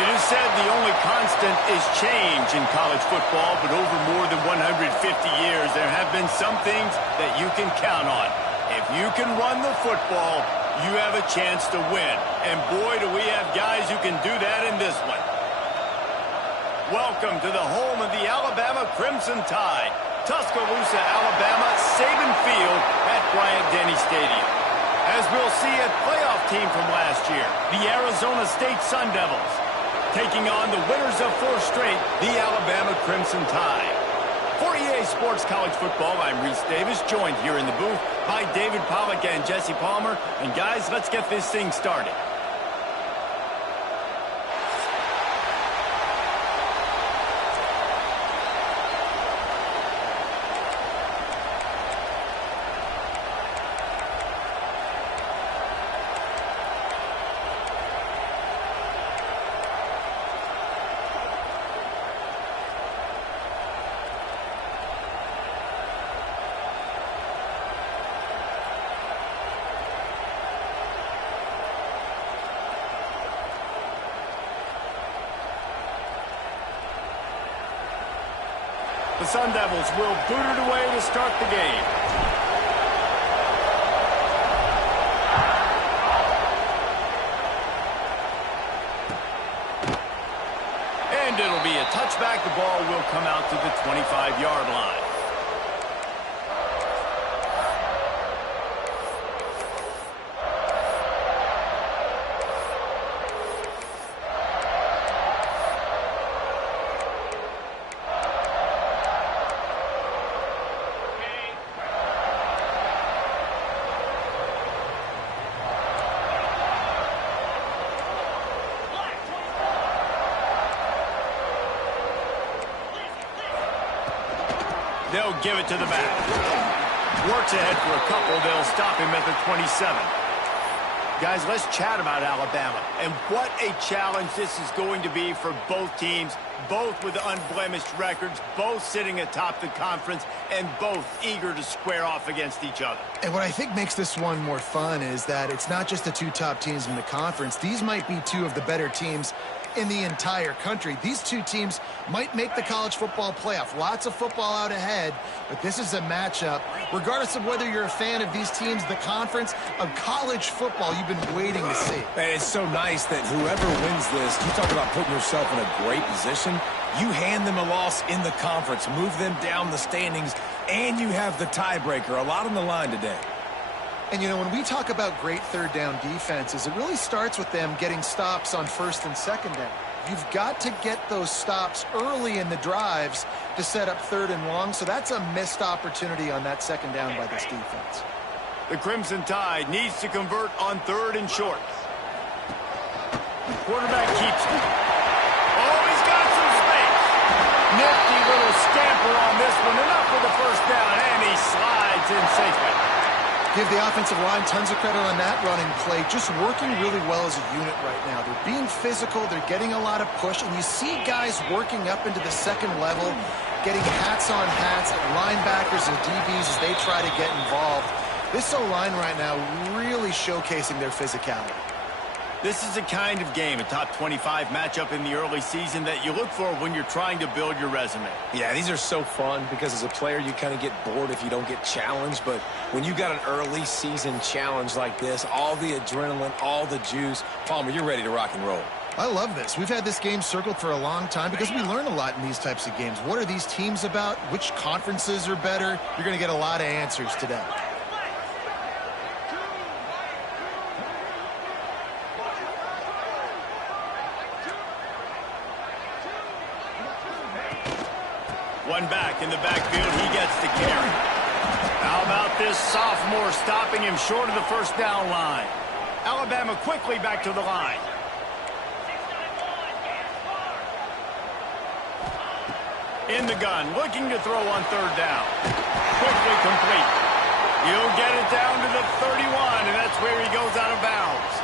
It is said the only constant is change in college football, but over more than 150 years, there have been some things that you can count on. If you can run the football, you have a chance to win. And boy, do we have guys who can do that in this one. Welcome to the home of the Alabama Crimson Tide. Tuscaloosa, Alabama, Saban Field at Bryant-Denny Stadium. As we'll see, a playoff team from last year, the Arizona State Sun Devils, taking on the winners of 4 straight, the Alabama Crimson Tide. For EA Sports College Football, I'm Reese Davis, joined here in the booth by David Pollack and Jesse Palmer. And guys, let's get this thing started. The Sun Devils will boot it away to start the game. And it'll be a touchback. The ball will come out to the 25-yard line. They'll give it to the back. Works ahead for a couple. They'll stop him at the 27. Guys, let's chat about Alabama. And what a challenge this is going to be for both teams, both with unblemished records, both sitting atop the conference, and both eager to square off against each other. And what I think makes this one more fun is that it's not just the 2 top teams in the conference. These might be 2 of the better teams in the entire country. These 2 teams might make the college football playoff. Lots of football out ahead, but this is a matchup, regardless of whether you're a fan of these teams, the conference, of college football you've been waiting to see. And it's so nice that whoever wins this, you talk about putting yourself in a great position, you hand them a loss in the conference, move them down the standings, and you have the tiebreaker. A lot on the line today. And, you know, when we talk about great third down defenses, it really starts with them getting stops on first and second down. You've got to get those stops early in the drives to set up third and long, so that's a missed opportunity on that second down by this defense. The Crimson Tide needs to convert on 3rd and short. Quarterback keeps it. Oh, he's got some space. Nifty little scamper on this one. Enough for the first down, and he slides in safely. Give the offensive line tons of credit on that running play. Just working really well as a unit right now. They're being physical. They're getting a lot of push. And you see guys working up into the second level, getting hats on hats at linebackers and DBs as they try to get involved. This O-line right now really showcasing their physicality. This is the kind of game, a top 25 matchup in the early season, that you look for when you're trying to build your resume. Yeah, these are so fun because as a player, you kind of get bored if you don't get challenged. But when you got an early season challenge like this, all the adrenaline, all the juice, Palmer, you're ready to rock and roll. I love this. We've had this game circled for a long time because we learn a lot in these types of games. What are these teams about? Which conferences are better? You're going to get a lot of answers today. One back in the backfield, he gets the carry. How about this sophomore stopping him short of the first down line? Alabama quickly back to the line. In the gun, looking to throw on 3rd down. Quickly complete. He'll get it down to the 31, and that's where he goes out of bounds.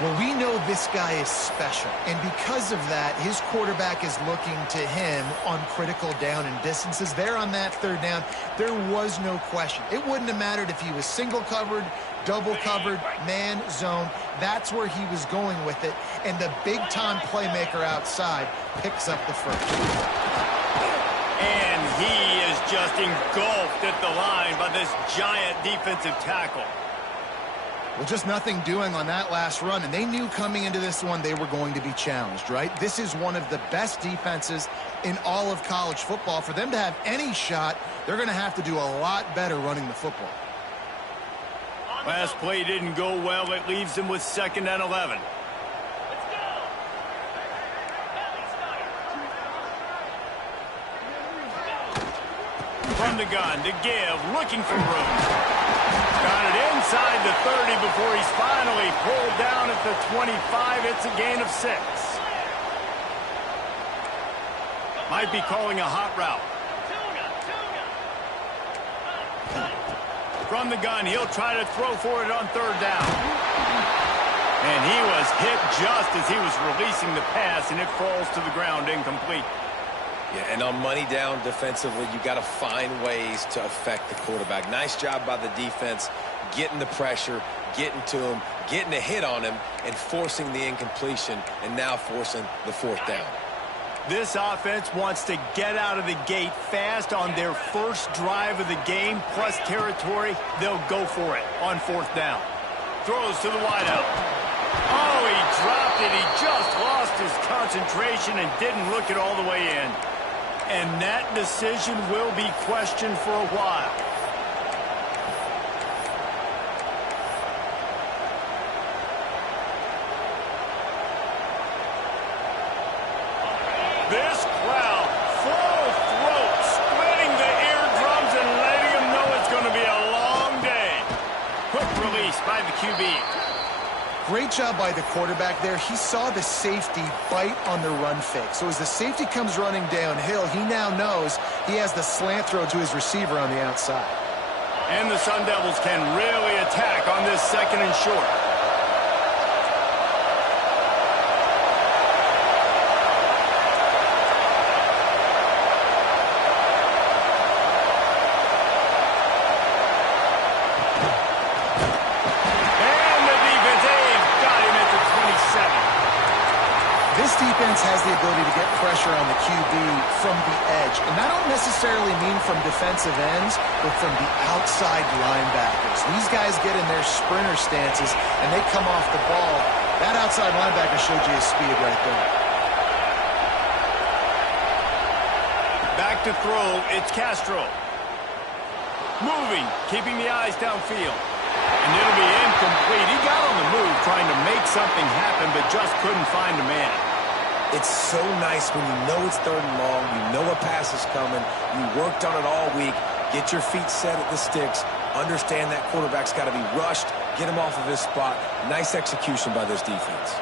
Well, we know this guy is special, and because of that, his quarterback is looking to him on critical down and distances. There on that third down, there was no question. It wouldn't have mattered if he was single covered, double covered, man, zone. That's where he was going with it, and the big-time playmaker outside picks up the first. And he is just engulfed at the line by this giant defensive tackle. Well, just nothing doing on that last run, and they knew coming into this one they were going to be challenged, right? This is one of the best defenses in all of college football. For them to have any shot, they're going to have to do a lot better running the football. Last play didn't go well. It leaves them with 2nd and 11. From the gun to give, looking for room. Got it inside the 30 before he's finally pulled down at the 25. It's a gain of 6. Might be calling a hot route. From the gun, he'll try to throw for it on 3rd down. And he was hit just as he was releasing the pass, and it falls to the ground incomplete. Yeah, and on money down defensively, you got to find ways to affect the quarterback. Nice job by the defense, getting the pressure, getting to him, getting a hit on him, and forcing the incompletion, and now forcing the 4th down. This offense wants to get out of the gate fast on their first drive of the game, plus territory. They'll go for it on 4th down. Throws to the wideout. Oh, he dropped it. He just lost his concentration and didn't look it all the way in. And that decision will be questioned for a while. This crowd, full throat, splitting the eardrums and letting them know it's going to be a long day. Quick release by the QB. Great job by the quarterback there. He saw the safety bite on the run fake. So as the safety comes running downhill, he now knows he has the slant throw to his receiver on the outside. And the Sun Devils can really attack on this 2nd and short. This defense has the ability to get pressure on the QB from the edge. And I don't necessarily mean from defensive ends, but from the outside linebackers. These guys get in their sprinter stances, and they come off the ball. That outside linebacker showed you his speed right there. Back to throw, it's Castro. Moving, keeping the eyes downfield. And it'll be incomplete. He got on the move trying to make something happen, but just couldn't find a man. It's so nice when you know it's 3rd and long, you know a pass is coming, you worked on it all week, get your feet set at the sticks, understand that quarterback's got to be rushed, get him off of his spot. Nice execution by this defense.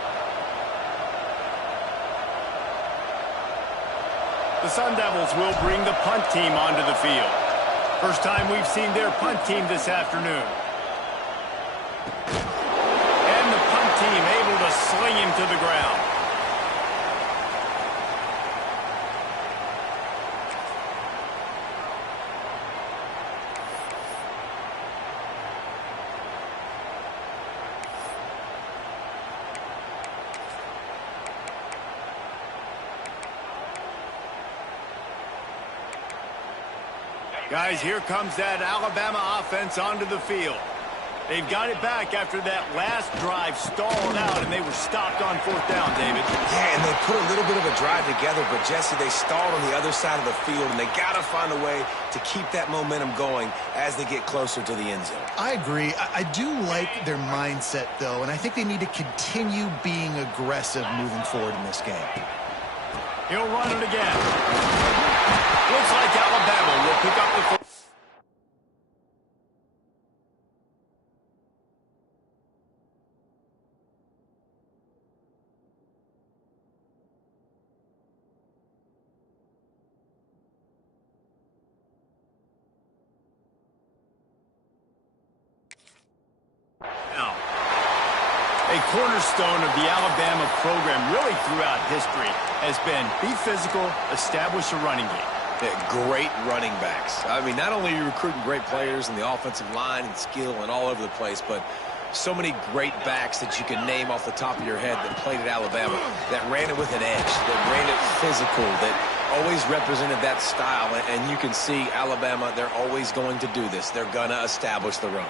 The Sun Devils will bring the punt team onto the field. First time we've seen their punt team this afternoon. And the punt team able to sling him to the ground. Guys, here comes that Alabama offense onto the field. They've got it back after that last drive stalled out, and they were stopped on 4th down, David. Yeah, and they put a little bit of a drive together, but, Jesse, they stalled on the other side of the field, and they got to find a way to keep that momentum going as they get closer to the end zone. I agree. I do like their mindset, though, and I think they need to continue being aggressive moving forward in this game. He'll run it again. Looks like Alabama will pick up the football. A cornerstone of the Alabama program really throughout history has been be physical, establish a running game. Great running backs. I mean, not only are you recruiting great players in the offensive line and skill and all over the place, but so many great backs that you can name off the top of your head that played at Alabama, that ran it with an edge, that ran it physical, that always represented that style. And you can see Alabama, they're always going to do this. They're going to establish the run.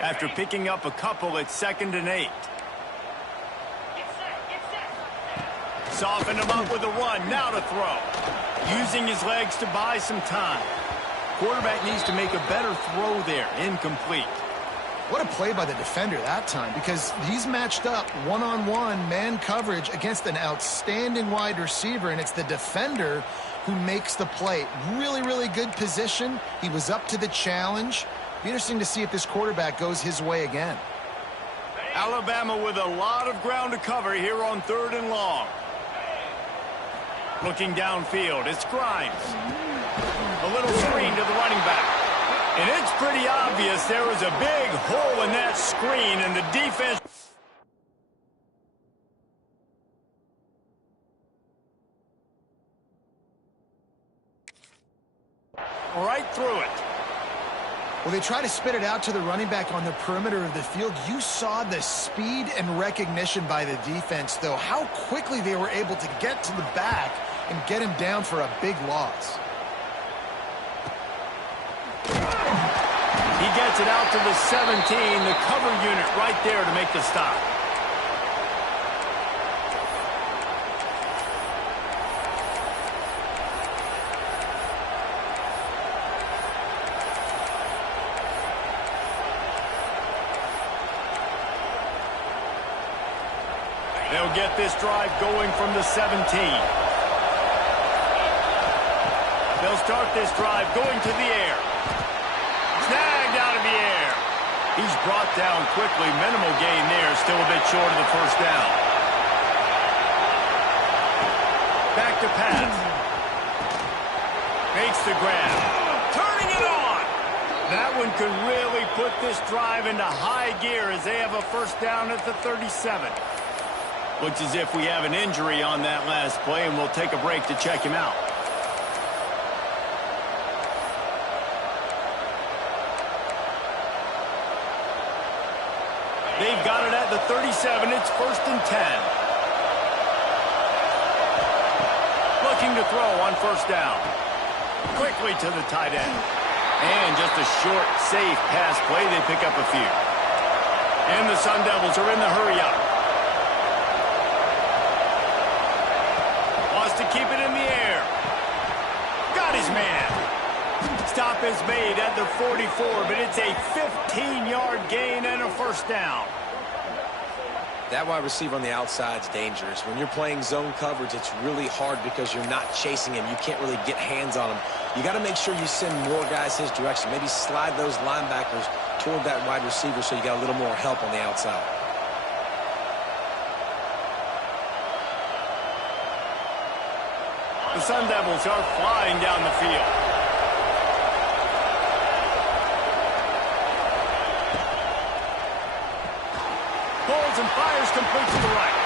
After picking up a couple, it's 2nd and 8. Soften him up with a run, now to throw. Using his legs to buy some time. Quarterback needs to make a better throw there, incomplete. What a play by the defender that time, because he's matched up one-on-one man coverage against an outstanding wide receiver, and it's the defender who makes the play. Really, really good position. He was up to the challenge. Be interesting to see if this quarterback goes his way again. Alabama with a lot of ground to cover here on 3rd and long. Looking downfield, it's Grimes. A little screen to the running back. And it's pretty obvious there was a big hole in that screen, and the defense right through it. Well, they try to spit it out to the running back on the perimeter of the field. You saw the speed and recognition by the defense, though, how quickly they were able to get to the back and get him down for a big loss. He gets it out to the 17, the cover unit right there to make the stop. They'll get this drive going from the 17. They'll start this drive going to the air. Snagged out of the air. He's brought down quickly. Minimal gain there. Still a bit short of the first down. Back to pass. Makes the grab. Turning it on. That one could really put this drive into high gear as they have a first down at the 37. Looks as if we have an injury on that last play, and we'll take a break to check him out. They've got it at the 37. It's 1st and 10. Looking to throw on first down. Quickly to the tight end. And just a short, safe pass play. They pick up a few. And the Sun Devils are in the hurry-up. To keep it in the air. Got his man. Stop is made at the 44, but it's a 15-yard gain and a first down. That wide receiver on the outside is dangerous. When you're playing zone coverage, it's really hard because you're not chasing him. You can't really get hands on him. You got to make sure you send more guys his direction. Maybe slide those linebackers toward that wide receiver so you got a little more help on the outside. The Sun Devils are flying down the field. Pulls and fires complete to the right.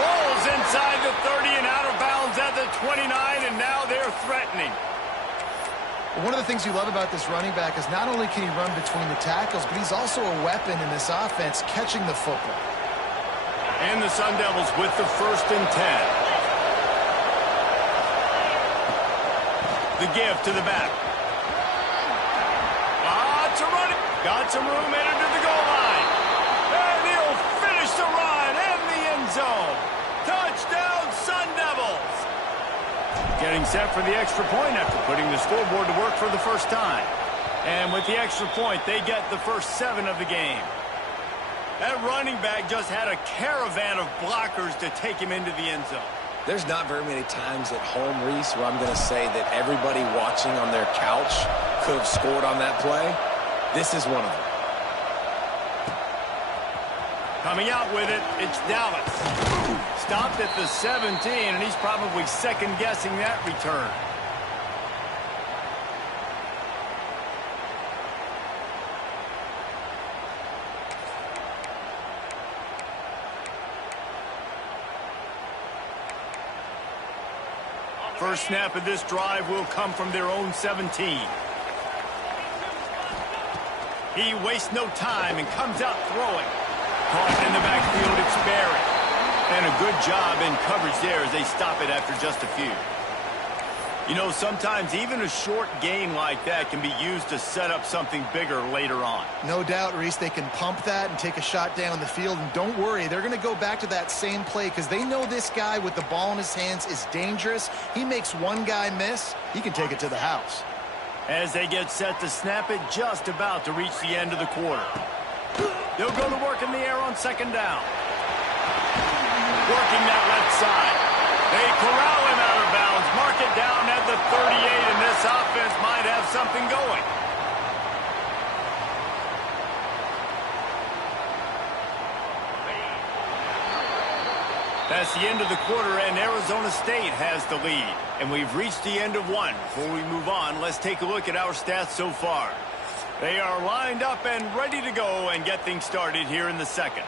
Rolls inside the 30 and out of bounds at the 29, and now they're threatening. One of the things you love about this running back is not only can he run between the tackles, but he's also a weapon in this offense catching the football. And the Sun Devils with the 1st and 10. The give to the back. Lots of running. Got some room headed to the goal line. And he'll finish the run in the end zone. Touchdown, Sun Devils. Getting set for the extra point after putting the scoreboard to work for the first time. And with the extra point, they get the first 7 of the game. That running back just had a caravan of blockers to take him into the end zone. There's not very many times at home, Reese, where I'm going to say that everybody watching on their couch could have scored on that play. This is one of them. Coming out with it, it's Dallas. Stopped at the 17, and he's probably second-guessing that return. First snap of this drive will come from their own 17. He wastes no time and comes out throwing. Caught in the backfield, it's Barry. And a good job in coverage there as they stop it after just a few. You know, sometimes even a short gain like that can be used to set up something bigger later on. No doubt, Reese, they can pump that and take a shot down the field. And don't worry, they're going to go back to that same play because they know this guy with the ball in his hands is dangerous. He makes one guy miss, he can take it to the house. As they get set to snap it, just about to reach the end of the quarter. They'll go to work in the air on second down. Working that left side. They corral him out of bounds, mark it down at the 38, and this offense might have something going. That's the end of the quarter, and Arizona State has the lead. And we've reached the end of one. Before we move on, let's take a look at our stats so far. They are lined up and ready to go and get things started here in the second.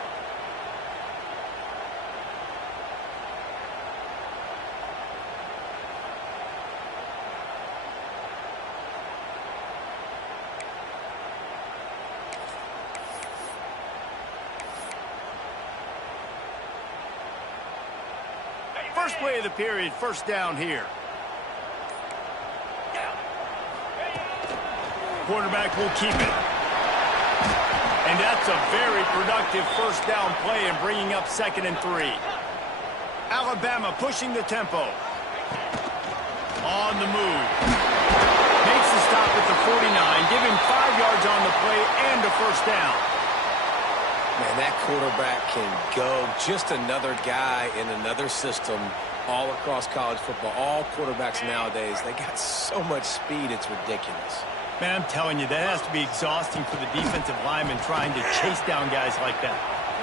First play of the period, first down here. Quarterback will keep it. And that's a very productive first down play and bringing up 2nd and 3. Alabama pushing the tempo. On the move. Makes the stop at the 49, giving 5 yards on the play and a first down. Man, that quarterback can go. Just another guy in another system all across college football. All quarterbacks nowadays, they got so much speed, it's ridiculous. Man, I'm telling you, that has to be exhausting for the defensive lineman trying to chase down guys like that.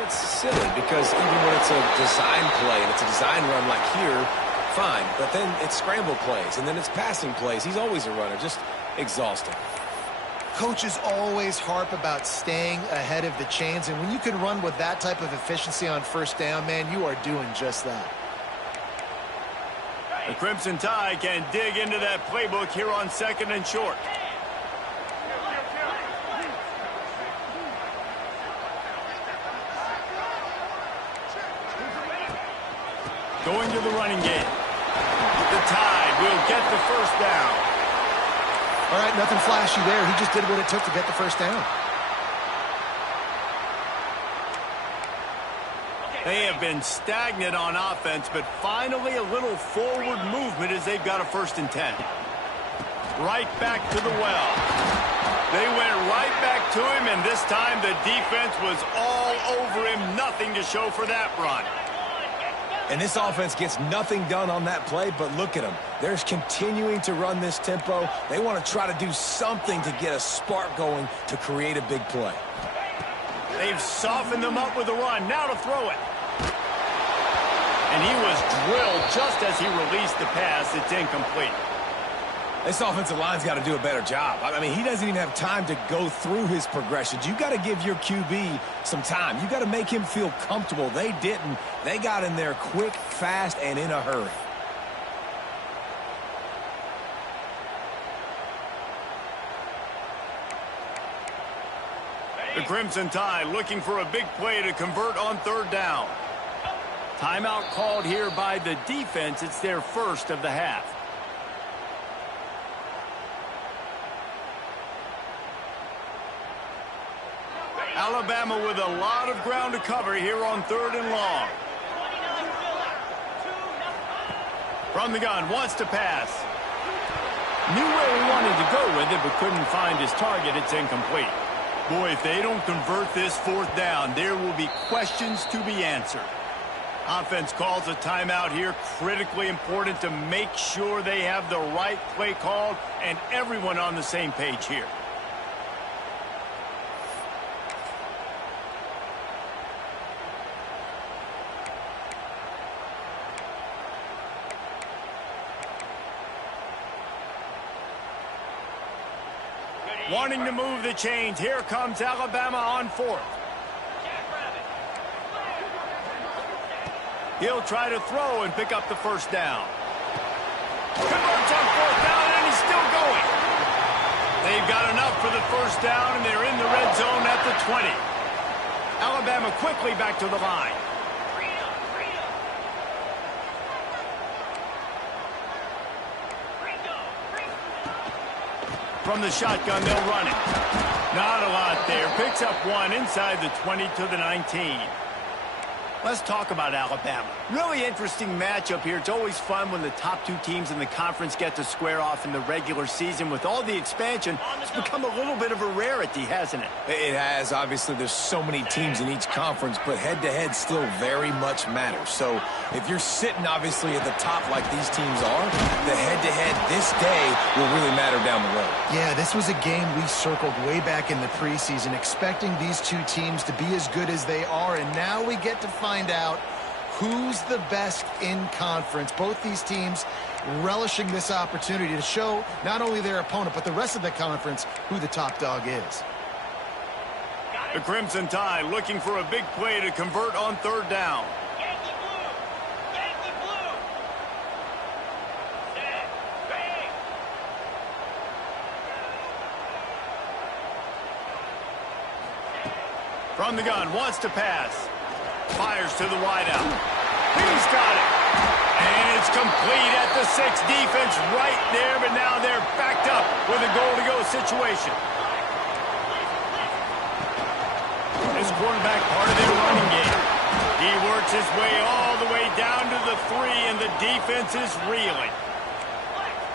It's silly because even when it's a design play and it's a design run like here, fine. But then it's scramble plays and then it's passing plays. He's always a runner, just exhausting. Coaches always harp about staying ahead of the chains, and when you can run with that type of efficiency on first down, man, you are doing just that. The Crimson Tide can dig into that playbook here on 2nd and short. Going to the running game. The Tide will get the first down. All right, nothing flashy there. He just did what it took to get the first down. They have been stagnant on offense, but finally a little forward movement as they've got a 1st and 10. Right back to the well. They went right back to him, and this time the defense was all over him. Nothing to show for that run. And this offense gets nothing done on that play, but look at them. They're continuing to run this tempo. They want to try to do something to get a spark going to create a big play. They've softened them up with a run. Now to throw it. And he was drilled just as he released the pass. It's incomplete. This offensive line's got to do a better job. I mean, he doesn't even have time to go through his progressions. You got to give your QB some time. You got to make him feel comfortable. They didn't. They got in there quick, fast, and in a hurry. The Crimson Tide looking for a big play to convert on 3rd down. Timeout called here by the defense. It's their first of the half. Alabama with a lot of ground to cover here on 3rd and long. From the gun, wants to pass. Knew where he wanted to go with it, but couldn't find his target. It's incomplete. Boy, if they don't convert this 4th down, there will be questions to be answered. Offense calls a timeout here. Critically important to make sure they have the right play called and everyone on the same page here. Wanting to move the chains. Here comes Alabama on fourth. He'll try to throw and pick up the first down. Converts on fourth down, and he's still going. They've got enough for the first down, and they're in the red zone at the 20. Alabama quickly back to the line. From the shotgun, they'll run it. Not a lot there. Picks up one inside the 20 to the 19. Let's talk about Alabama. Really interesting matchup here. It's always fun when the top two teams in the conference get to square off in the regular season. With all the expansion, it's become a little bit of a rarity, hasn't it? It has. Obviously, there's so many teams in each conference, but head-to-head still very much matters. So if you're sitting, obviously, at the top like these teams are, the head-to-head this day will really matter down the road. Yeah, this was a game we circled way back in the preseason, expecting these two teams to be as good as they are, and now we get to find out who's the best in conference. Both these teams relishing this opportunity to show not only their opponent, but the rest of the conference who the top dog is. The Crimson Tide looking for a big play to convert on third down. Yankee blue! Yankee blue! Set, bang! From the gun, wants to pass. Fires to the wideout. He's got it. And it's complete at the 6. Defense right there, but now they're backed up with a goal-to-go situation. This quarterback part of their running game. He works his way all the way down to the 3, and the defense is reeling.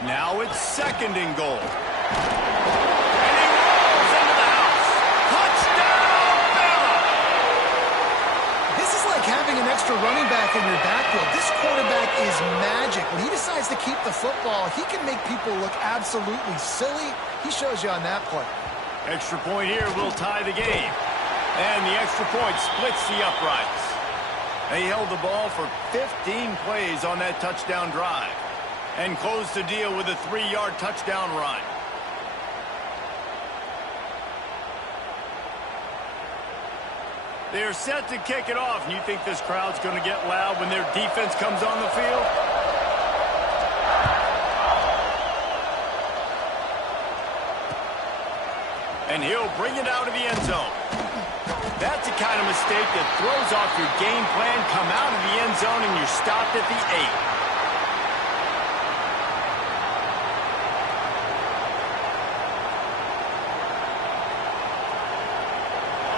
Now it's second and goal. And he rolls into the house. Touchdown, Bama! This is like having an extra running back in your backfield. This quarterback is magic. When he decides to keep the football, he can make people look absolutely silly. He shows you on that play. Extra point here will tie the game. And the extra point splits the uprights. They held the ball for 15 plays on that touchdown drive and closed the deal with a 3-yard touchdown run. They're set to kick it off. And you think this crowd's going to get loud when their defense comes on the field? And he'll bring it out of the end zone. That's the kind of mistake that throws off your game plan. Come out of the end zone and you're stopped at the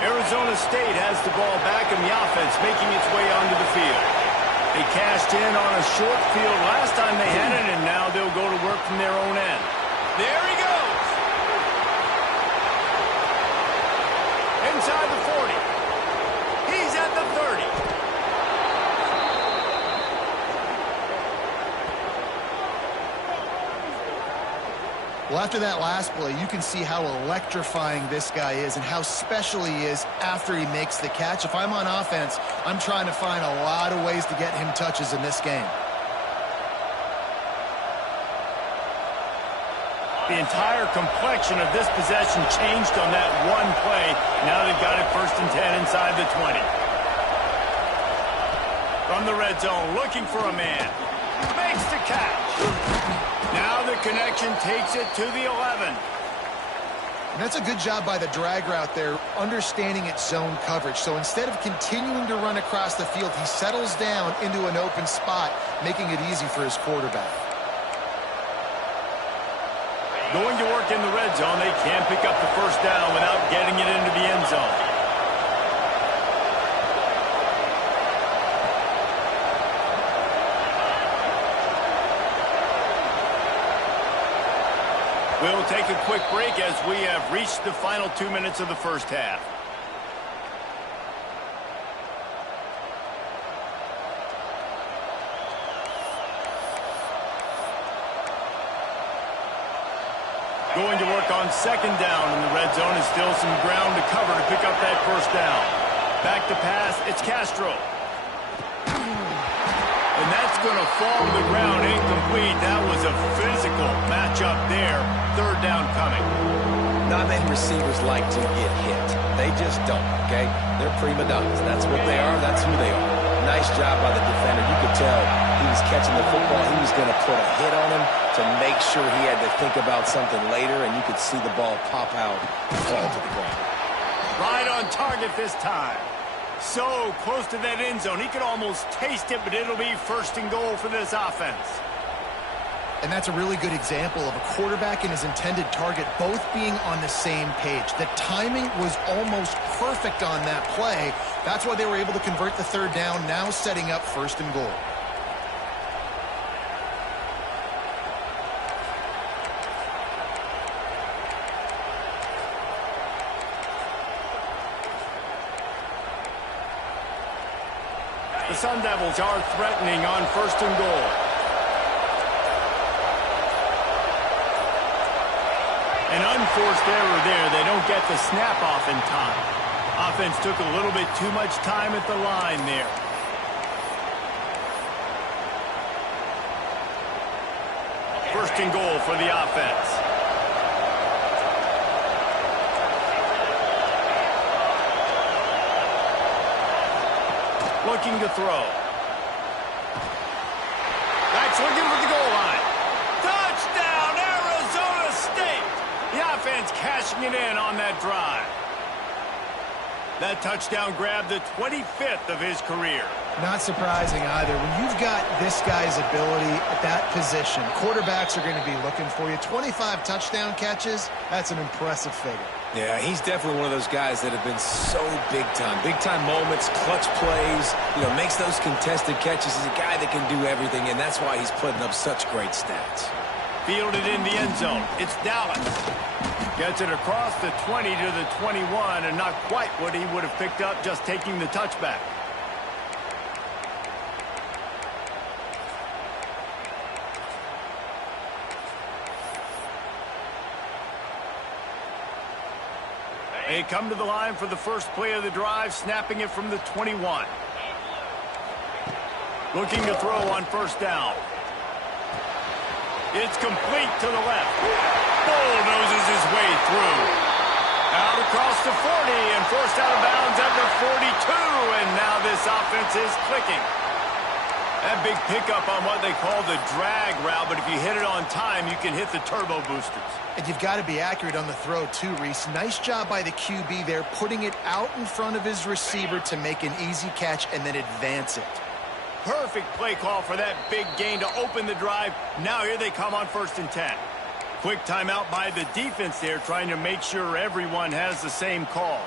8. Arizona State has the ball back in the offense, making its way onto the field. They cashed in on a short field last time they had it, and now they'll go to work from their own end. There he goes! Inside the 40. He's at the 30. Well, after that last play, you can see how electrifying this guy is and how special he is after he makes the catch. If I'm on offense, I'm trying to find a lot of ways to get him touches in this game. The entire complexion of this possession changed on that one play. Now they've got it 1st and 10 inside the 20. From the red zone, looking for a man. Makes the catch. Now the connection takes it to the 11. And that's a good job by the drag route there, understanding its zone coverage. So instead of continuing to run across the field, he settles down into an open spot, making it easy for his quarterback. Going to work in the red zone, they can't pick up the first down without getting it into the end zone. We'll take a quick break as we have reached the final 2 minutes of the first half. Going to work on second down in the red zone, and still some ground to cover to pick up that first down. Back to pass, it's Castro. And that's going to fall to the ground incomplete. That was a physical matchup there. Third down coming. Not many receivers like to get hit. They just don't, okay? They're prima donnas. That's what they are. That's who they are. Nice job by the defender. You could tell he was catching the football. He was going to put a hit on him to make sure he had to think about something later, and you could see the ball pop out and fall to the ground. Right on target this time. So close to that end zone. He could almost taste it, but it'll be first and goal for this offense. And that's a really good example of a quarterback and his intended target both being on the same page. The timing was almost perfect on that play. That's why they were able to convert the third down, now setting up first and goal. The Sun Devils are threatening on first and goal. An unforced error there. They don't get the snap off in time. Offense took a little bit too much time at the line there. First and goal for the offense. Looking to throw. That's looking for the goal line. Touchdown, Arizona State! The offense cashing it in on that drive. That touchdown grabbed the 25th of his career. Not surprising either. When you've got this guy's ability at that position, quarterbacks are going to be looking for you. 25 touchdown catches, that's an impressive figure. Yeah, he's definitely one of those guys that have been so big time. Big time moments, clutch plays, makes those contested catches. He's a guy that can do everything, and that's why he's putting up such great stats. Fielded in the end zone. It's Dallas. Gets it across the 20 to the 21, and not quite what he would have picked up just taking the touchback. They come to the line for the first play of the drive, snapping it from the 21. Looking to throw on first down. It's complete to the left. Bulldozes his way through. Out across the 40 and forced out of bounds at the 42. And now this offense is clicking. That big pickup on what they call the drag route, but if you hit it on time, you can hit the turbo boosters. And you've got to be accurate on the throw too, Reese. Nice job by the QB there, putting it out in front of his receiver to make an easy catch and then advance it. Perfect play call for that big gain to open the drive. Now here they come on first and 10. Quick timeout by the defense there, trying to make sure everyone has the same call.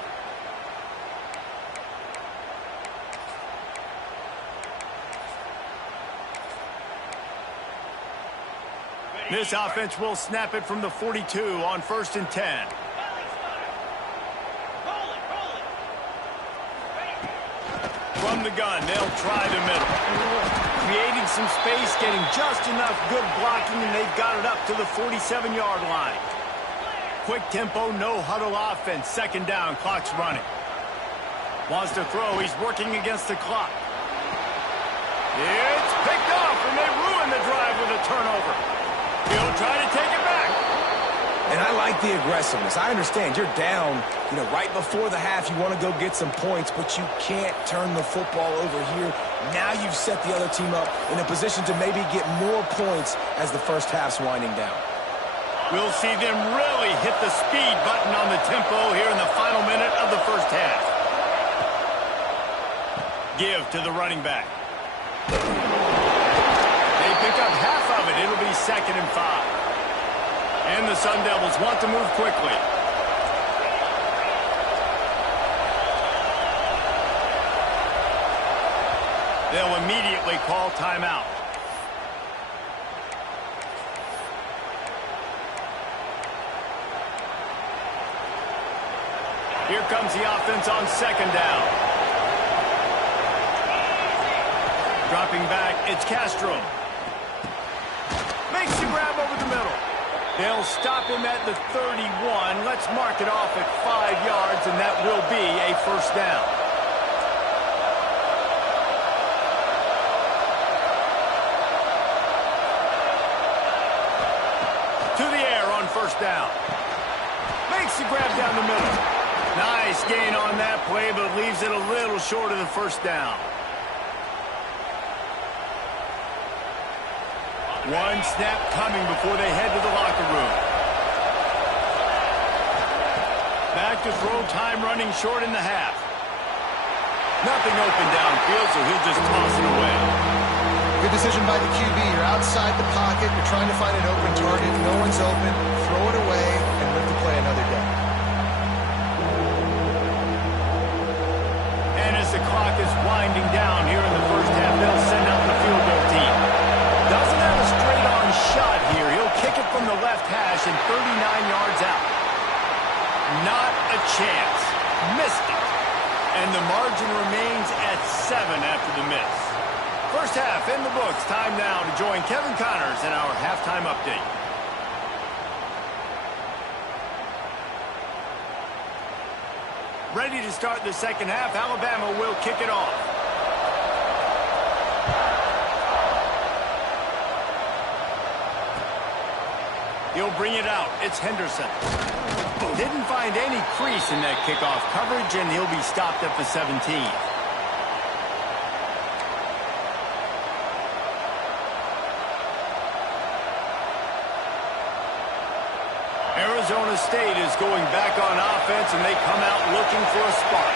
This offense will snap it from the 42 on first and 10. From the gun, they'll try the middle. Creating some space, getting just enough good blocking, and they've got it up to the 47-yard line. Quick tempo, no huddle offense. Second down, clock's running. Wants to throw, he's working against the clock. It's picked off, and they ruin the drive with a turnover. He'll try to take it back. And I like the aggressiveness. I understand you're down, right before the half. You want to go get some points, but you can't turn the football over here. Now you've set the other team up in a position to maybe get more points as the first half's winding down. We'll see them really hit the speed button on the tempo here in the final minute of the first half. Give to the running back. They pick up half of it. It'll be 2nd and 5. And the Sun Devils want to move quickly. They'll immediately call timeout. Here comes the offense on second down. Dropping back, it's Castro. Makes the grab over the middle. They'll stop him at the 31. Let's mark it off at 5 yards, and that will be a first down. To the air on first down. Makes the grab down the middle. Nice gain on that play, but leaves it a little short of the first down. One snap coming before they head to the locker room. Back to throw time, running short in the half. Nothing open downfield, so he'll just toss it away. Good decision by the QB. You're outside the pocket. You're trying to find an open target. No one's open. Throw it away and live to play another day. And as the clock is winding down here in the first half, they'll send out the field goal team. Doesn't have a straight-on shot here. He'll kick it from the left hash and 39 yards out. Not a chance. Missed it. And the margin remains at 7 after the miss. First half in the books. Time now to join Kevin Connors in our halftime update. Ready to start the second half. Alabama will kick it off. He'll bring it out. It's Henderson. Didn't find any crease in that kickoff coverage, and he'll be stopped at the 17. Arizona State is going back on offense, and they come out looking for a spark.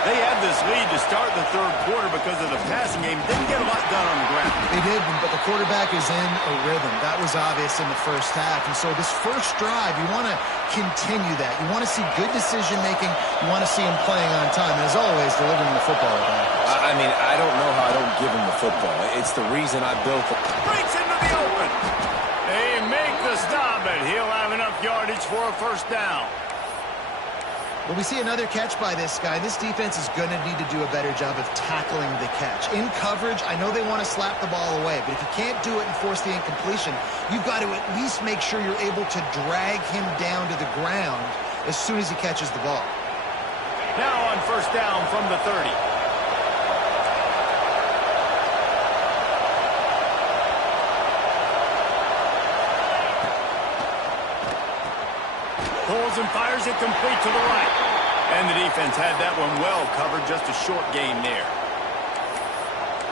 They had this lead to start the third quarter because of the passing game. Didn't get a lot done on the ground. They did, but the quarterback is in a rhythm. That was obvious in the first half. And so this first drive, you want to continue that. You want to see good decision-making. You want to see him playing on time. And as always, delivering the football. I mean, I don't know how I don't give him the football. It's the reason I built it. Breaks into the open. They make the stop, and he'll have enough yardage for a first down. Well, we see another catch by this guy. This defense is going to need to do a better job of tackling the catch. In coverage, I know they want to slap the ball away, but if you can't do it and force the incompletion, you've got to at least make sure you're able to drag him down to the ground as soon as he catches the ball. Now on first down from the 30. Pulls and fires it complete to the right. And the defense had that one well covered, just a short gain there.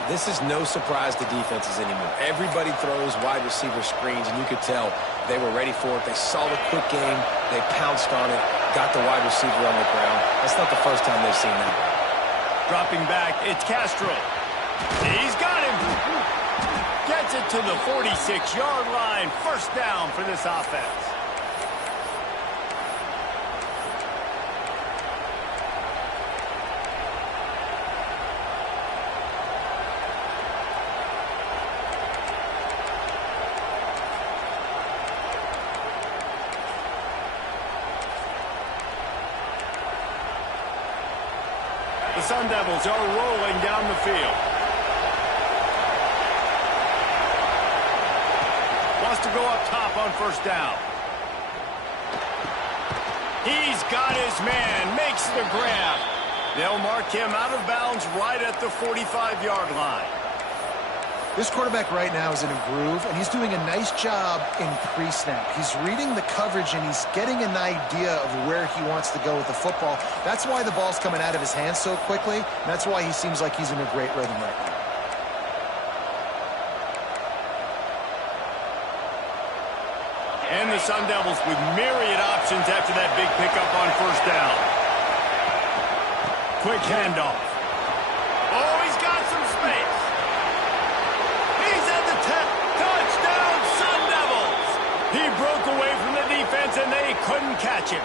This is no surprise to defenses anymore. Everybody throws wide receiver screens, and you could tell they were ready for it. They saw the quick game. They pounced on it, got the wide receiver on the ground. That's not the first time they've seen that. Dropping back, it's Castro. He's got him. Gets it to the 46-yard line. First down for this offense. The Sun Devils are rolling down the field. Wants to go up top on first down. He's got his man, makes the grab. They'll mark him out of bounds right at the 45-yard line. This quarterback right now is in a groove, and he's doing a nice job in pre-snap. He's reading the coverage, and he's getting an idea of where he wants to go with the football. That's why the ball's coming out of his hands so quickly, and that's why he seems like he's in a great rhythm right now. And the Sun Devils with myriad options after that big pickup on first down. Quick handoff. Oh, he's got some space. He's at the 10. Touchdown, Sun Devils. He broke away from the defense, and they couldn't catch him.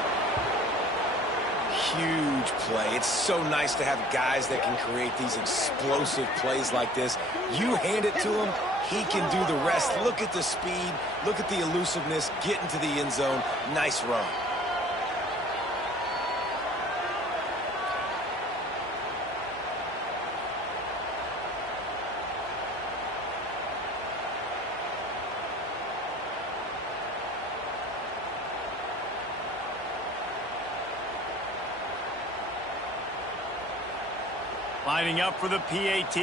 Huge play. It's so nice to have guys that can create these explosive plays like this. You hand it to him, he can do the rest. Look at the speed. Look at the elusiveness. Get into the end zone. Nice run. Lining up for the PAT.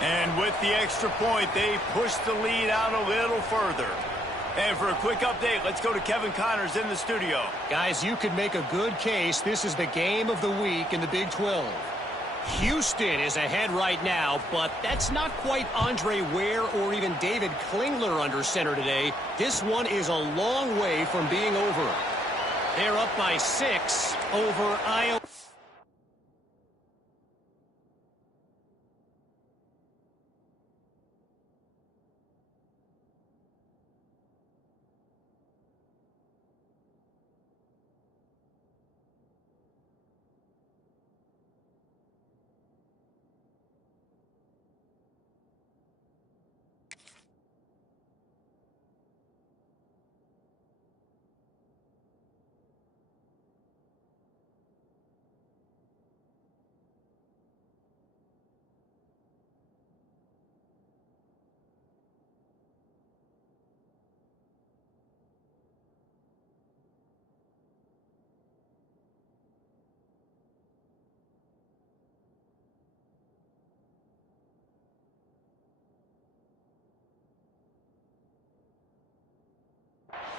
And with the extra point, they push the lead out a little further. And for a quick update, let's go to Kevin Connors in the studio. Guys, you could make a good case. This is the game of the week in the Big 12. Houston is ahead right now, but that's not quite Andre Ware or even David Klingler under center today. This one is a long way from being over. They're up by 6 over Iowa.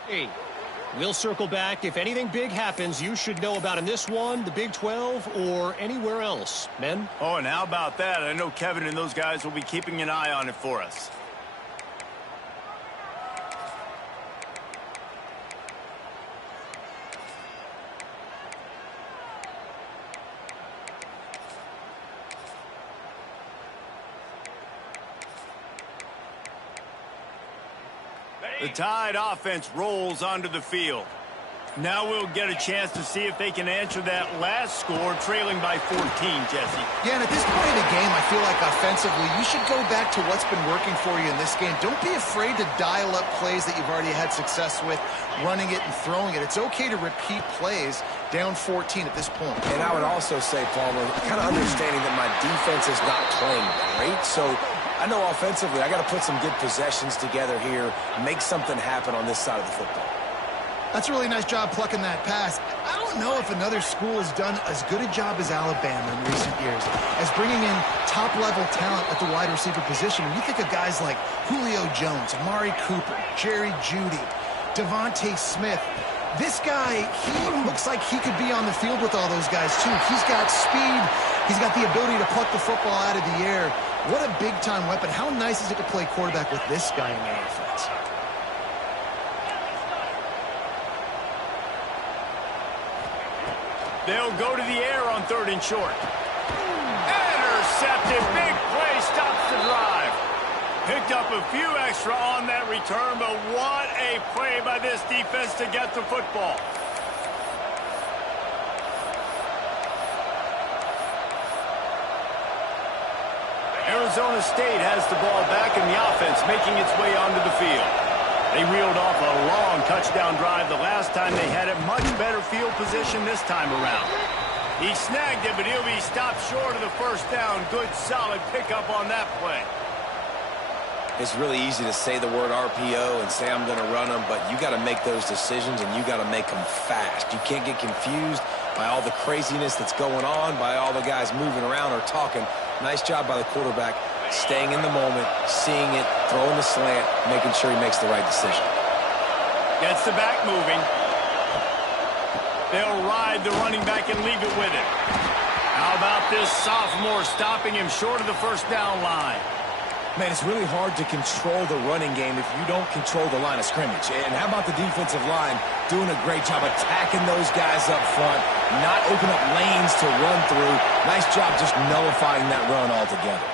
Hey, we'll circle back. If anything big happens, you should know about in this one, the Big 12, or anywhere else. Men? Oh, and how about that? I know Kevin and those guys will be keeping an eye on it for us. The Tide offense rolls onto the field. Now we'll get a chance to see if they can answer that last score, trailing by 14, Jesse. Yeah, and at this point of the game, I feel like offensively, you should go back to what's been working for you in this game. Don't be afraid to dial up plays that you've already had success with, running it and throwing it. It's okay to repeat plays down 14 at this point. And I would also say, Palmer, kind of understanding that my defense is not playing great, so I know offensively I got to put some good possessions together here, make something happen on this side of the football. That's a really nice job plucking that pass. I don't know if another school has done as good a job as Alabama in recent years as bringing in top-level talent at the wide receiver position. When you think of guys like Julio Jones, Amari Cooper, Jerry Jeudy, Devontae Smith, this guy, he looks like he could be on the field with all those guys, too. He's got speed. He's got the ability to pluck the football out of the air. What a big-time weapon. How nice is it to play quarterback with this guy in the offense? They'll go to the air on 3rd and short. Intercepted. Big play stops the drive. Picked up a few extra on that return, but what a play by this defense to get the football. Arizona State has the ball back in the offense, making its way onto the field. They reeled off a long touchdown drive the last time they had it. Much better field position this time around. He snagged it, but he'll be stopped short of the first down. Good, solid pickup on that play. It's really easy to say the word RPO and say I'm going to run them, but you got to make those decisions and you got to make them fast. You can't get confused by all the craziness that's going on, by all the guys moving around or talking. Nice job by the quarterback, staying in the moment, seeing it, throwing the slant, making sure he makes the right decision. Gets the back moving. They'll ride the running back and leave it with it. How about this sophomore stopping him short of the first down line? Man, it's really hard to control the running game if you don't control the line of scrimmage. And how about the defensive line doing a great job attacking those guys up front, not open up lanes to run through. Nice job just nullifying that run altogether.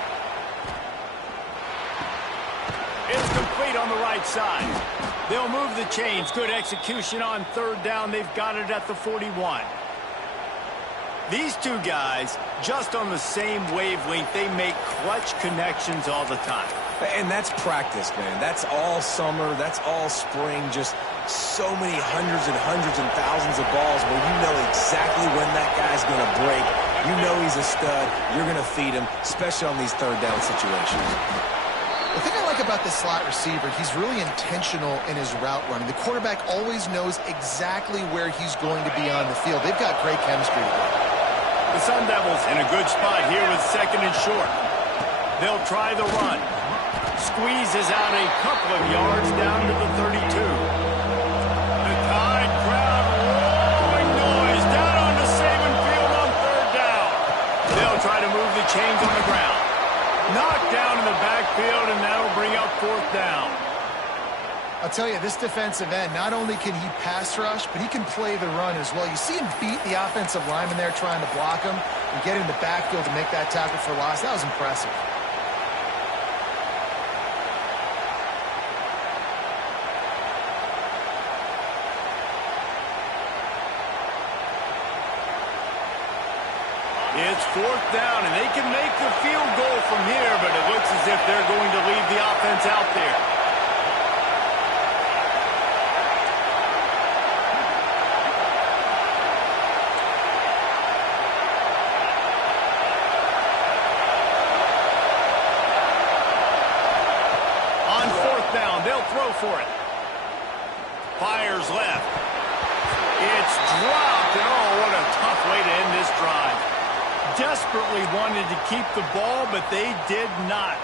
It's complete on the right side. They'll move the chains. Good execution on 3rd down. They've got it at the 41. These two guys, just on the same wavelength, they make clutch connections all the time. And that's practice, man. That's all summer. That's all spring. Just so many hundreds and thousands of balls where you know exactly when that guy's going to break. You know he's a stud. You're going to feed him, especially on these 3rd down situations. The thing I like like about the slot receiver, he's really intentional in his route running. The quarterback always knows exactly where he's going to be on the field. They've got great chemistry together. The Sun Devils in a good spot here with 2nd and short. They'll try the run. Squeezes out a couple of yards down to the 32. The Tide crowd roaring noise down on the Saban field on 3rd down. They'll try to move the chains on the ground. Knocked down in the backfield, and that'll bring up 4th down. I'll tell you, this defensive end, not only can he pass rush, but he can play the run as well. You see him beat the offensive lineman there trying to block him and get in the backfield to make that tackle for loss. That was impressive. It's 4th down, and they can make the field goal from here, but it looks as if they're going to leave the offense out there. On 4th down, they'll throw for it. Fires left. It's dropped, and oh, what a tough way to end this drive. Desperately wanted to keep the ball, but they did not.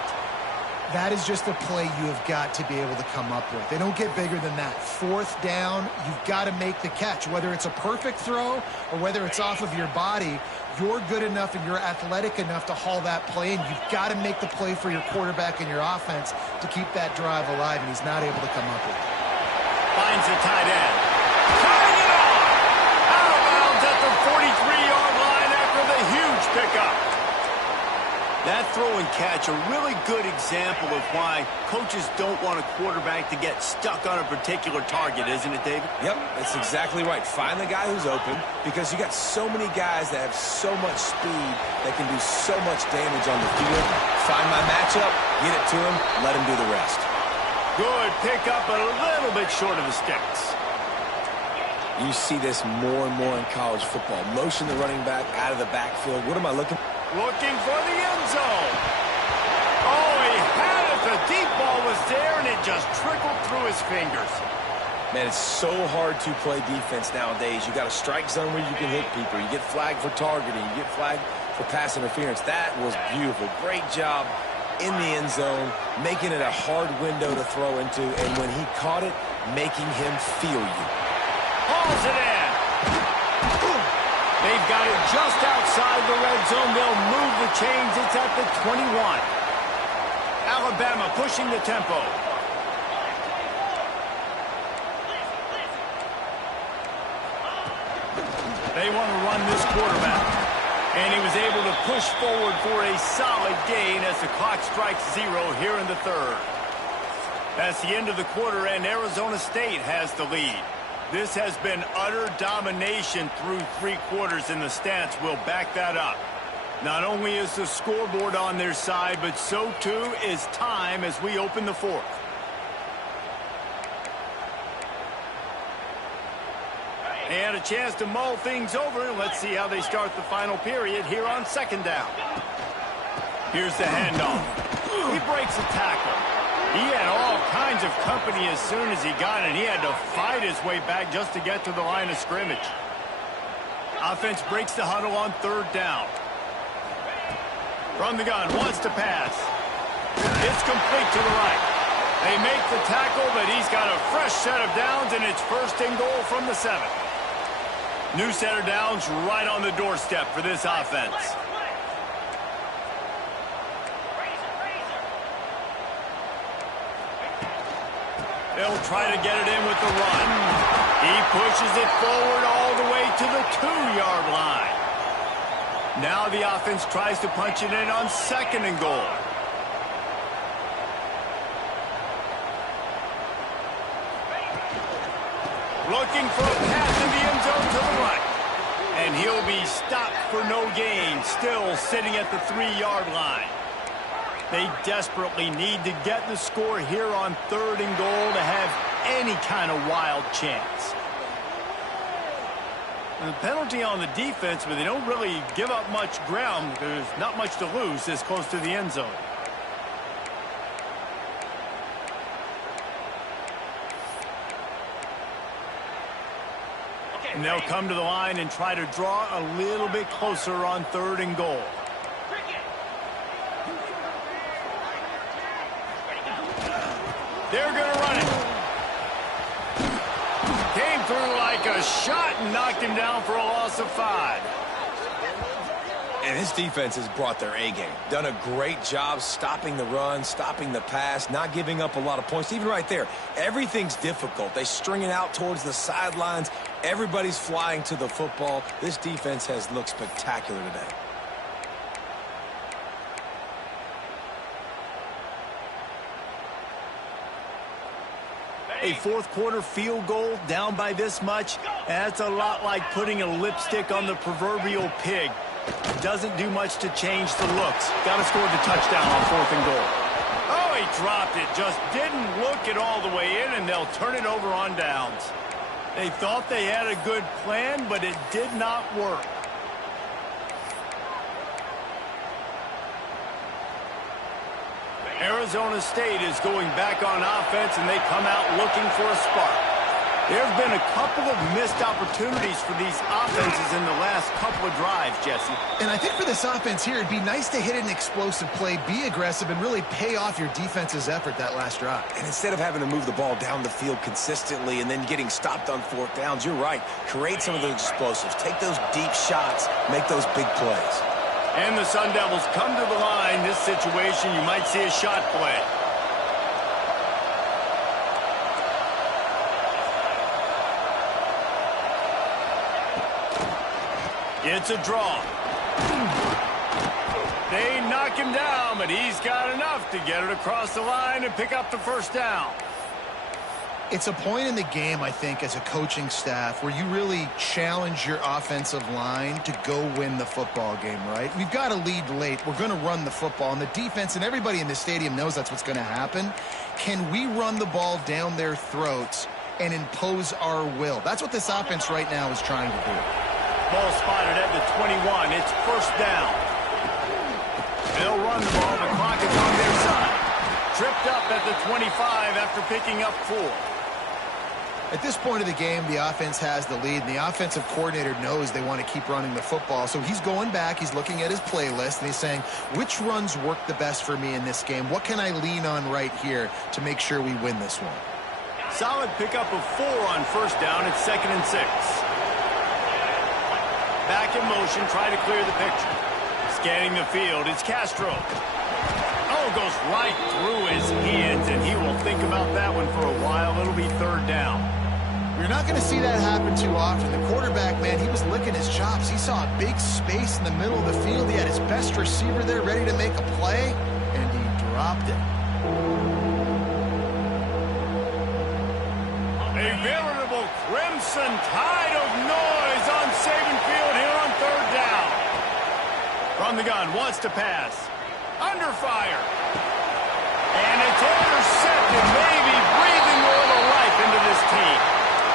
That is just a play you have got to be able to come up with. They don't get bigger than that. 4th down, you've got to make the catch. Whether it's a perfect throw or whether it's off of your body, you're good enough and you're athletic enough to haul that play, and you've got to make the play for your quarterback and your offense to keep that drive alive, and he's not able to come up with it. Finds the tight end. Tying it off! Out of bounds at the 43-yard line after the huge pickup. That throw and catch, a really good example of why coaches don't want a quarterback to get stuck on a particular target, isn't it, David? Yep, that's exactly right. Find the guy who's open, because you got so many guys that have so much speed that can do so much damage on the field. Find my matchup, get it to him, let him do the rest. Good pickup, a little bit short of the sticks. You see this more and more in college football. Motion the running back out of the backfield. What am I looking for? Looking for the end zone. Oh, he had it. The deep ball was there, and it just trickled through his fingers. Man, it's so hard to play defense nowadays. You got a strike zone where you can hit people. You get flagged for targeting. You get flagged for pass interference. That was beautiful. Great job in the end zone, making it a hard window to throw into, and when he caught it, making him feel you. Hauls it in. They've got it just outside the red zone. They'll move the chains. It's at the 21. Alabama pushing the tempo. They want to run this quarterback. And he was able to push forward for a solid gain as the clock strikes 0 here in the 3rd. That's the end of the quarter, and Arizona State has the lead. This has been utter domination through 3 quarters, and the stats will back that up. Not only is the scoreboard on their side, but so too is time as we open the 4th. They had a chance to mull things over. Let's see how they start the final period here on 2nd down. Here's the handoff. He breaks a tackle. He had all kinds of company as soon as he got it. He had to fight his way back just to get to the line of scrimmage. Offense breaks the huddle on 3rd down. From the gun, wants to pass. It's complete to the right. They make the tackle, but he's got a fresh set of downs, and it's 1st and goal from the 7. New set of downs right on the doorstep for this offense. They'll try to get it in with the run. He pushes it forward all the way to the 2-yard line. Now the offense tries to punch it in on 2nd and goal. Looking for a pass in the end zone to the right. And he'll be stopped for no gain, still sitting at the 3-yard line. They desperately need to get the score here on 3rd and goal to have any kind of wild chance. And the penalty on the defense, but they don't really give up much ground. There's not much to lose this close to the end zone. And they'll come to the line and try to draw a little bit closer on 3rd and goal. They're going to run it. Came through like a shot and knocked him down for a loss of 5. And his defense has brought their A-game. Done a great job stopping the run, stopping the pass, not giving up a lot of points. Even right there, everything's difficult. They string it out towards the sidelines. Everybody's flying to the football. This defense has looked spectacular today. A 4th quarter field goal down by this much, that's a lot like putting a lipstick on the proverbial pig. Doesn't do much to change the looks. Got to score the touchdown on 4th and goal. Oh, he dropped it. Just didn't look it all the way in, and they'll turn it over on downs. They thought they had a good plan, but it did not work. Arizona State is going back on offense, and they come out looking for a spark. There have been a couple of missed opportunities for these offenses in the last couple of drives, Jesse. And I think for this offense here, it'd be nice to hit an explosive play, be aggressive, and really pay off your defense's effort that last drive. And instead of having to move the ball down the field consistently and then getting stopped on 4th downs, you're right. Create some of those explosives. Take those deep shots. Make those big plays. And the Sun Devils come to the line. This situation, you might see a shot play. It's a draw. They knock him down, but he's got enough to get it across the line and pick up the 1st down. It's a point in the game, I think, as a coaching staff where you really challenge your offensive line to go win the football game, right? We've got a lead late. We're going to run the football, and the defense and everybody in the stadium knows that's what's going to happen. Can we run the ball down their throats and impose our will? That's what this offense right now is trying to do. Ball spotted at the 21. It's 1st down. They'll run the ball. The clock is on their side. Tripped up at the 25 after picking up 4. At this point of the game, the offense has the lead, and the offensive coordinator knows they want to keep running the football. So he's going back, he's looking at his playlist, and he's saying, which runs work the best for me in this game? What can I lean on right here to make sure we win this one? Solid pickup of 4 on 1st down. It's 2nd and 6. Back in motion, try to clear the picture. Scanning the field, it's Castro. Oh, goes right through his hands, and he will think about that one for a while. It'll be 3rd down. You're not going to see that happen too often. The quarterback, man, he was licking his chops. He saw a big space in the middle of the field. He had his best receiver there ready to make a play, and he dropped it. A veritable crimson tide of noise on Saban Field here on 3rd down. From the gun, wants to pass. Under fire. And it's intercepted, maybe breathing a little life into this team.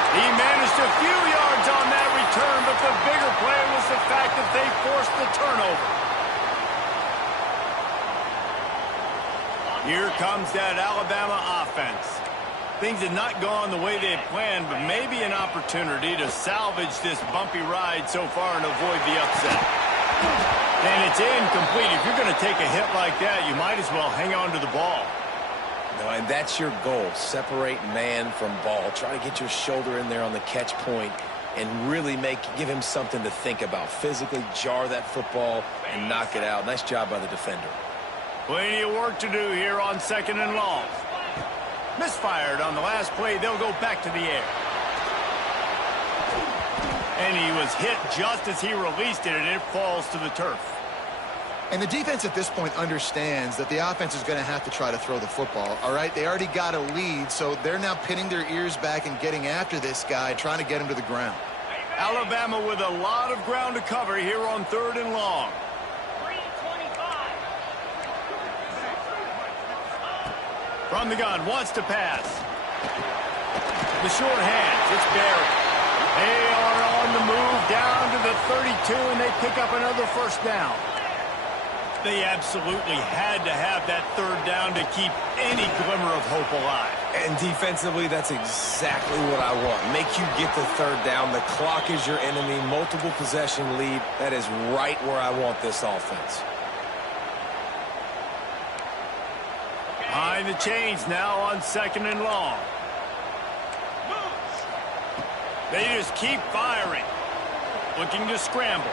He managed a few yards on that return, but the bigger play was the fact that they forced the turnover. Here comes that Alabama offense. Things had not gone the way they had planned, but maybe an opportunity to salvage this bumpy ride so far and avoid the upset. And it's incomplete. If you're going to take a hit like that, you might as well hang on to the ball. No, and that's your goal. Separate man from ball. Try to get your shoulder in there on the catch point and really give him something to think about. Physically jar that football and knock it out. Nice job by the defender. Plenty of work to do here on 2nd and long. Misfired on the last play. They'll go back to the air. And he was hit just as he released it, and it falls to the turf. And the defense at this point understands that the offense is going to have to try to throw the football, all right? They already got a lead, so they're now pinning their ears back and getting after this guy, trying to get him to the ground. Alabama with a lot of ground to cover here on 3rd and long. 3:25. From the gun, wants to pass. The short hands, it's Barry. They are on the move down to the 32, and they pick up another 1st down. They absolutely had to have that 3rd down to keep any glimmer of hope alive. And defensively, that's exactly what I want. Make you get the third down. The clock is your enemy. Multiple possession lead. That is right where I want this offense. Behind the chains now on 2nd and long. They just keep firing. Looking to scramble.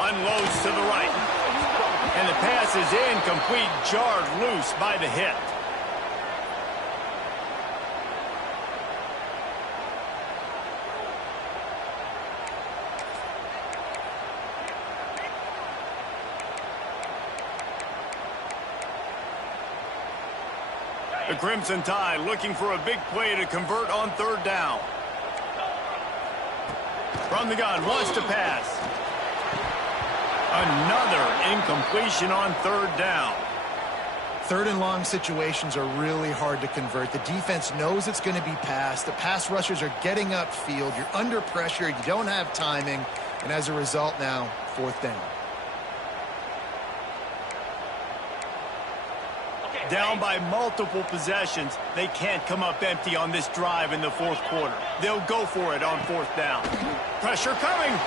Unloads to the right. And the pass is incomplete, jarred loose by the hit. The Crimson Tide looking for a big play to convert on 3rd down. From the gun, wants to pass. Another incompletion on 3rd down. 3rd and long situations are really hard to convert. The defense knows it's going to be passed. The pass rushers are getting upfield. You're under pressure. You don't have timing. And as a result now, 4th down. Down by multiple possessions. They can't come up empty on this drive in the 4th quarter. They'll go for it on 4th down. Pressure coming.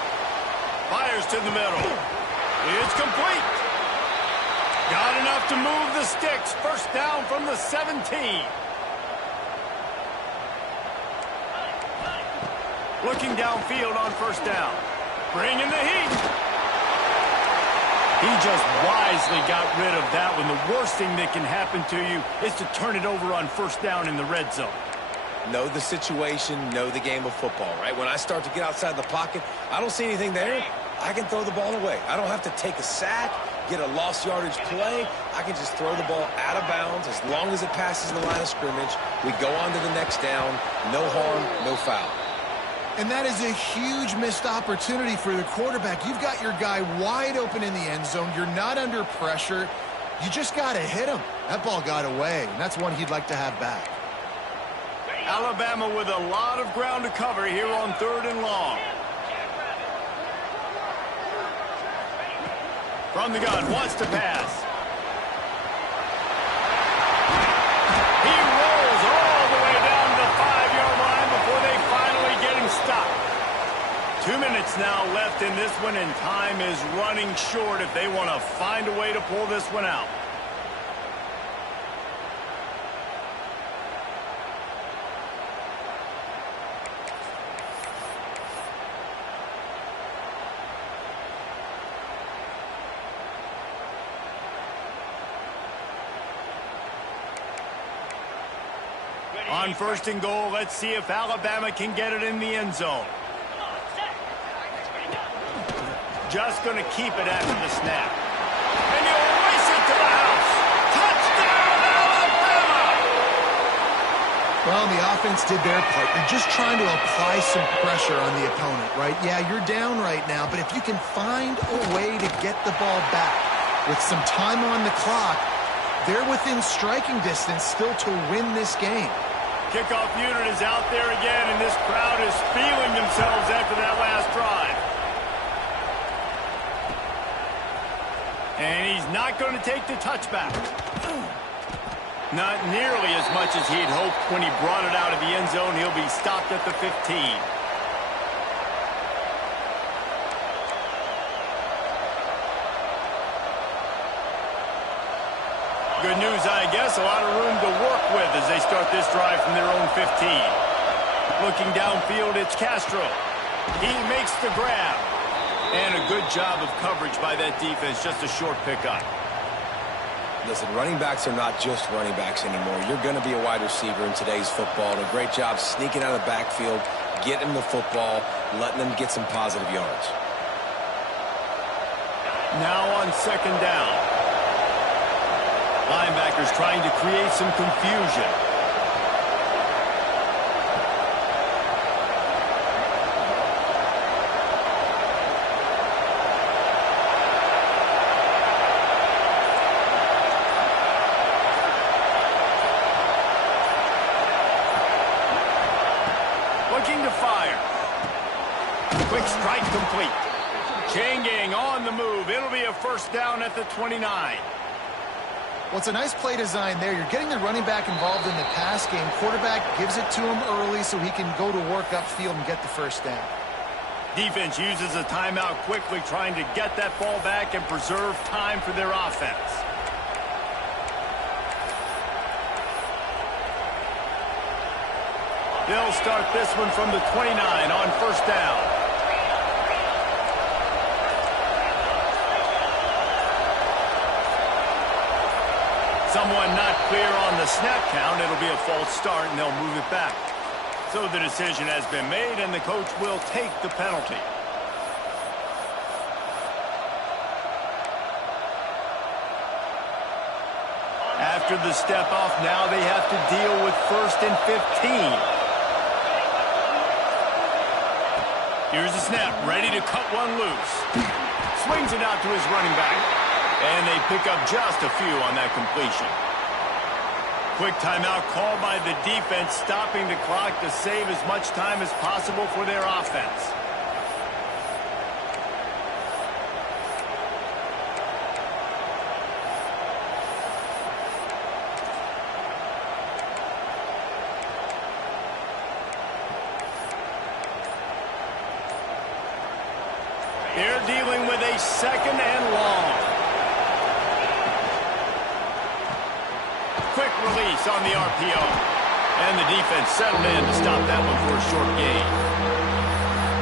Fires to the middle. It's complete. Got enough to move the sticks. 1st down from the 17. Looking downfield on 1st down. Bringing the heat. He just wisely got rid of that one. The worst thing that can happen to you is to turn it over on 1st down in the red zone. Know the situation, know the game of football, right? When I start to get outside the pocket, I don't see anything there. I can throw the ball away. I don't have to take a sack, get a lost yardage play. I can just throw the ball out of bounds as long as it passes the line of scrimmage. We go on to the next down. No harm, no foul. And that is a huge missed opportunity for the quarterback. You've got your guy wide open in the end zone. You're not under pressure. You just got to hit him. That ball got away, and that's one he'd like to have back. Alabama with a lot of ground to cover here on 3rd and long. From the gun, wants to pass. He rolls all the way down to the 5-yard line before they finally get him stopped. 2 minutes now left in this one, and time is running short if they want to find a way to pull this one out. On 1st and goal, let's see if Alabama can get it in the end zone. Just going to keep it after the snap. And he'll race it to the house. Touchdown, Alabama! Well, the offense did their part. They're just trying to apply some pressure on the opponent, right? Yeah, you're down right now, but if you can find a way to get the ball back with some time on the clock, they're within striking distance still to win this game. Kickoff unit is out there again, and this crowd is feeling themselves after that last drive. And he's not going to take the touchback. Not nearly as much as he'd hoped when he brought it out of the end zone. He'll be stopped at the 15. Good news, I guess. A lot of room to work with as they start this drive from their own 15. Looking downfield, it's Castro. He makes the grab. And a good job of coverage by that defense. Just a short pickup. Listen, running backs are not just running backs anymore. You're going to be a wide receiver in today's football. And a great job sneaking out of the backfield, getting the football, letting them get some positive yards. Now on 2nd down. Linebackers trying to create some confusion. Looking to fire. Quick strike complete. Chain gang on the move. It'll be a 1st down at the 29. Well, it's a nice play design there. You're getting the running back involved in the pass game. Quarterback gives it to him early so he can go to work upfield and get the first down. Defense uses a timeout quickly, trying to get that ball back and preserve time for their offense. They'll start this one from the 29 on first down. Someone not clear on the snap count. It'll be a false start, and they'll move it back. So the decision has been made, and the coach will take the penalty. After the step off, now they have to deal with 1st and 15. Here's the snap, ready to cut one loose. Swings it out to his running back. And they pick up just a few on that completion. Quick timeout called by the defense, stopping the clock to save as much time as possible for their offense. They're dealing with a 2nd and long. Quick release on the RPO. And the defense settled in to stop that one for a short gain.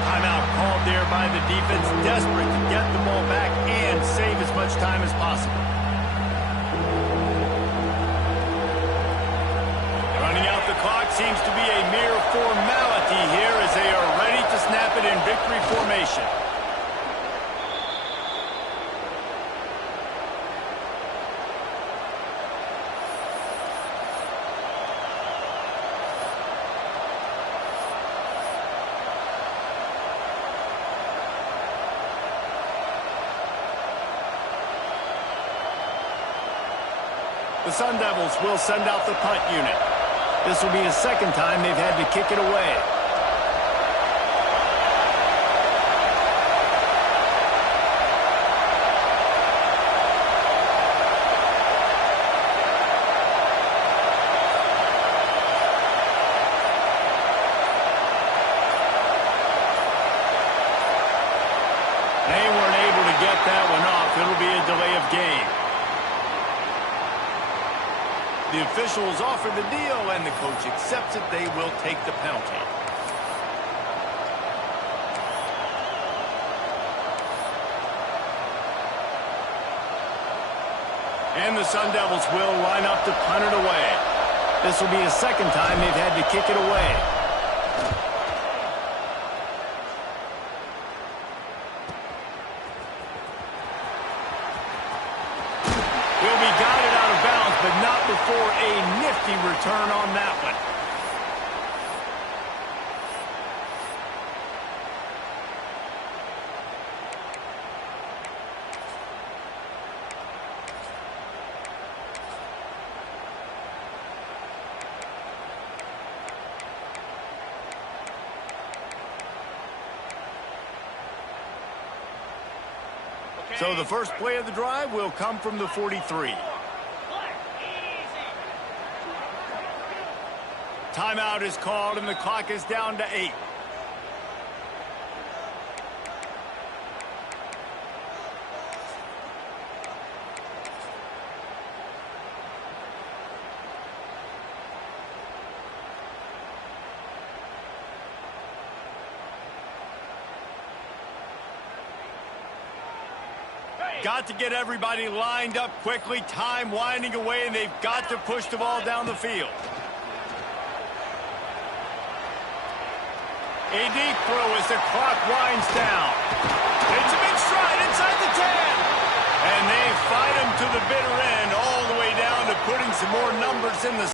Timeout called there by the defense, desperate to get the ball back and save as much time as possible. Running out the clock seems to be a mere formality here as they are ready to snap it in victory formation. The Sun Devils will send out the punt unit. This will be the 2nd time they've had to kick it away. They weren't able to get that one off. It'll be a delay of game. The officials offer the deal, and the coach accepts it. They will take the penalty. And the Sun Devils will line up to punt it away. This will be the 2nd time they've had to kick it away. Will be guided out of bounds, but not before a nifty return on that one. So the first play of the drive will come from the 43. Timeout is called, and the clock is down to 8. Got to get everybody lined up quickly. Time winding away, and they've got to push the ball down the field. A deep throw as the clock winds down. It's a big stride inside the 10. And they fight him to the bitter end, all the way down to putting some more numbers in the